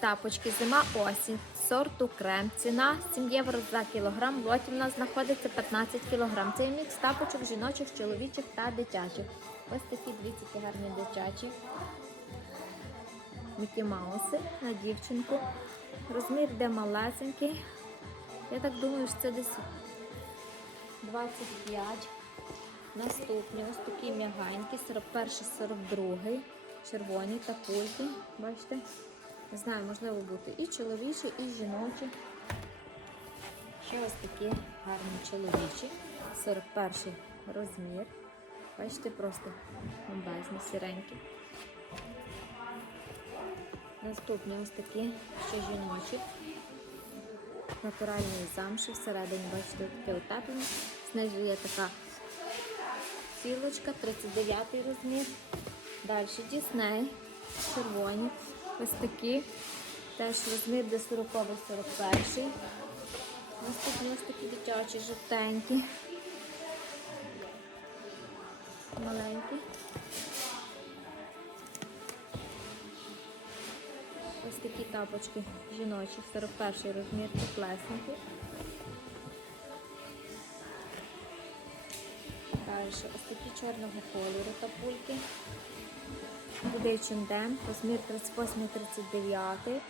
Тапочки зима осінь сорту крем. Ціна 7 євро за кілограм. В лоті в нас знаходиться 15 кілограм. Це мікс тапочок жіночих, чоловічих та дитячих. Ось такі дивіться, які гарні дитячі. Мікі Мауси на дівчинку. Розмір де малесенький. Я так думаю, що це десь 25. Наступні ось такі м'ягенькі, 41 42 червоні та пульки. Бачите? Не знаю, можливо бути і чоловічі, і жіночі. Ще ось такі гарні чоловічі. 41 розмір. Бачите, просто бомбезні, сіренькі. Наступні ось такі ще жіночі. Натуральні замші всередині, бачите, таке утеплення. Знизу є така цілочка, 39 розмір. Далі Дісней, червоні. Ось такі. Теж розмір де 40 41 Наступні ось такі дитячі, жовтенькі. Маленькі. Ось такі тапочки жіночі, 41 розмір, теплесенькі. Далі ось такі чорного кольору тапульки. Буде H&M, розмір 38-39.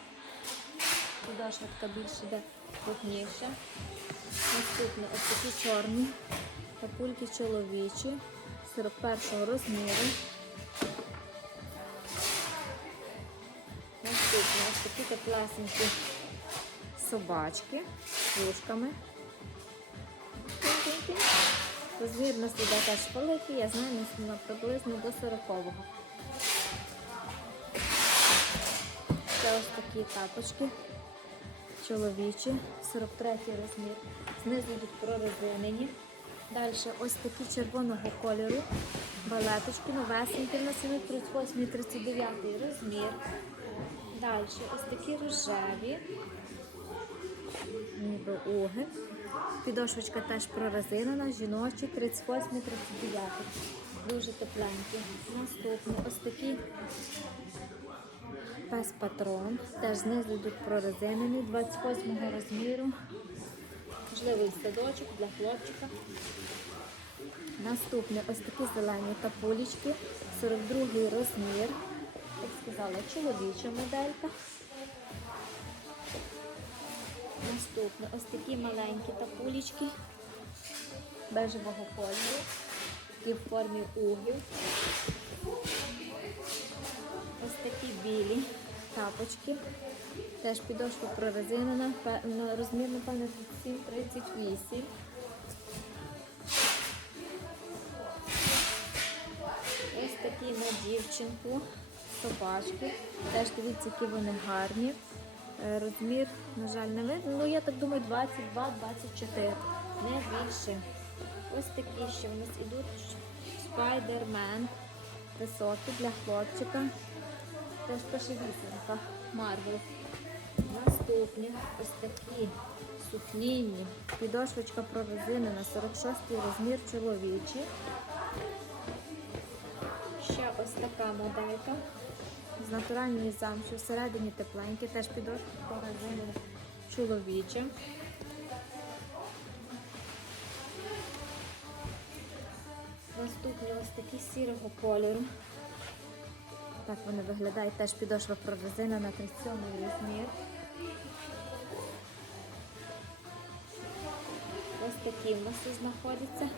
Підошватка більше йде крупніша. Наступне ось такі чорні тапульки чоловічі 41 розміру. Наступне ось такі теплесенькі собачки з вушками. Розмір нас іде теж великий, я знаю, нас приблизно до 40-го. Це ось такі тапочки чоловічі, 43 розмір. Знизу йдуть прорезинені. Далі ось такі червоного кольору. Балеточки новесенькі, у нас 38 39 розмір. Далі ось такі рожеві, ніби уги. Підошвочка теж прорезинена, жіночі 38 39 Дуже тепленькі. Наступні ось такі пес патрон. Теж знизу йдуть прорезинені 28 розміру. Можливий садочок для хлопчика. Наступне ось такі зелені тапулечки, 42 розмір. Як сказала, чоловіча моделька. Наступне ось такі маленькі тапулечки бежевого кольору. Такі в формі угів. Такі білі тапочки. Теж підошва прорезинена, на розмір, напевно, 37-38. Ось такі на дівчинку, собачки. Теж дивіться, які вони гарні. Е, Розмір, на жаль, не видно. Ну, я так думаю, 22-24, не більше. Ось такі ще в нас ідуть спайдермен. Високі для хлопчика. Теж пише вісімка. Марвел. Наступні ось такі сукніні. Підошвочка прорезинена, 46 розмір чоловічий. Ще ось така моделька. З натуральної замші, всередині тепленькі, теж підошва прорезинена чоловіча. Наступні ось такі сірого кольору. Так вони виглядають, теж підошва прорезина на 37 розмір. Ось такі в нас знаходяться.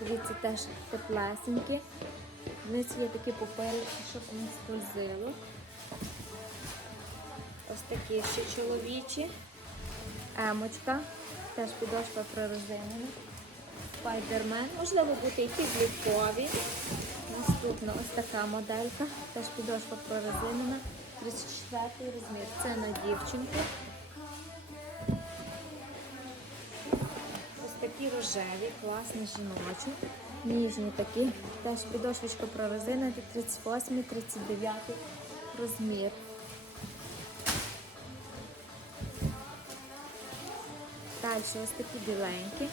Дивіться, теж теплесенькі. Вниз є такі поперечки, щоб не скользило. Ось такі ще чоловічі. Емочка. Теж підошва прорезинена. Спайдермен. Можливо бути і підліткові. Наступна ось така моделька. Теж підошва прорезинена. 34 розмір. Це на дівчинку. Ось такі рожеві, класні жіночі. Ніжні такі. Теж підошвочка прорезинена 38 39 розмір. Далі ось такі біленькі.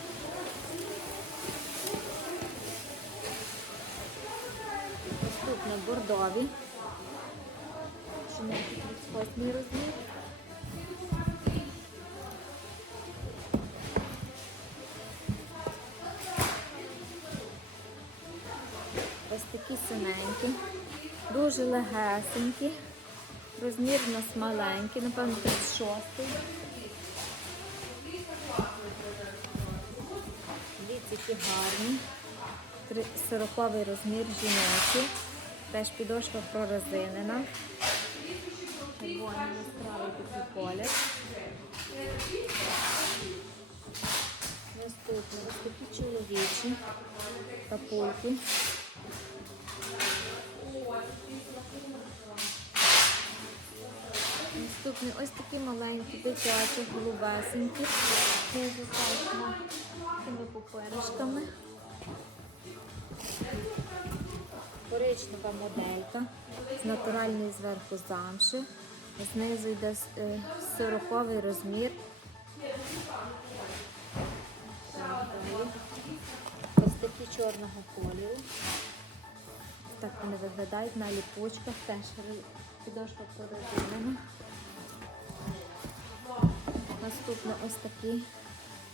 вони бордові. Шинельки 38 розмір. Ось такі синенькі, дуже легесенькі, розмір у нас маленький, напевно, 36. Дві 40 гарні, 40 розмір жіночий. Теж підошва прорезинена. Червоний яскравий такий колір. Наступне ось такі чоловічі капульки. Наступні ось такі маленькі, дитячі, голубесенькі. Знизу з такими пупиришками. Коричнева моделька з натуральної зверху замши. Знизу йде е, 40 розмір. Ось такі чорного кольору. Так вони виглядають на ліпучках, теж підошва прорезинена. Наступне ось такі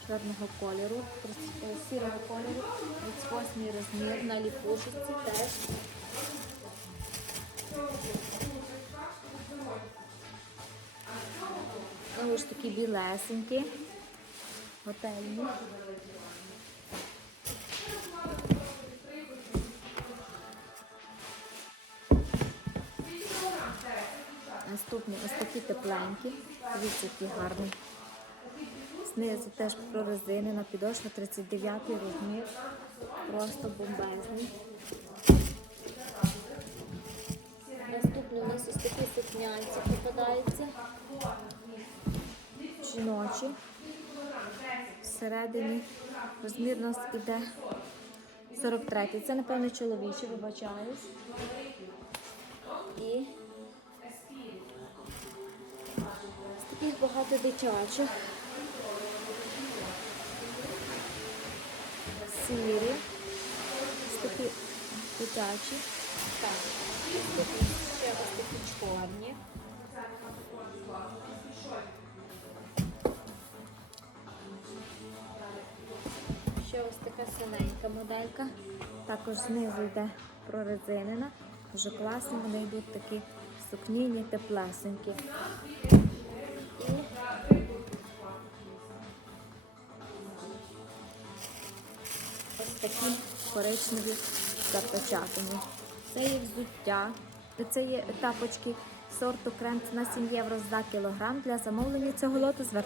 чорного кольору, е, сірого кольору, 38 розмір на ліпушці теж. Ж таки білесенькі, готельні. Наступні ось такі тепленькі. Дивіться, які гарні. Знизу теж прорезинена підошва 39 розмір. Просто бомбезний. Наступні у нас ось такі сукнянці попадаються. Жіночі. Всередині розмір у нас іде 43. Це, напевно, чоловічий, вибачаюсь. І з таких багато дитячих. Сірі. Ось дитячі. Так. Ще такі чорні. Ще ось така синенька моделька. Також знизу йде прорезинена. Дуже класно, вони йдуть такі сукніні, теплесенькі. Такі коричневі запечатані. Це є взуття, це є тапочки сорту крем на 7 євро за кілограм. Для замовлення цього лоту звертайтеся.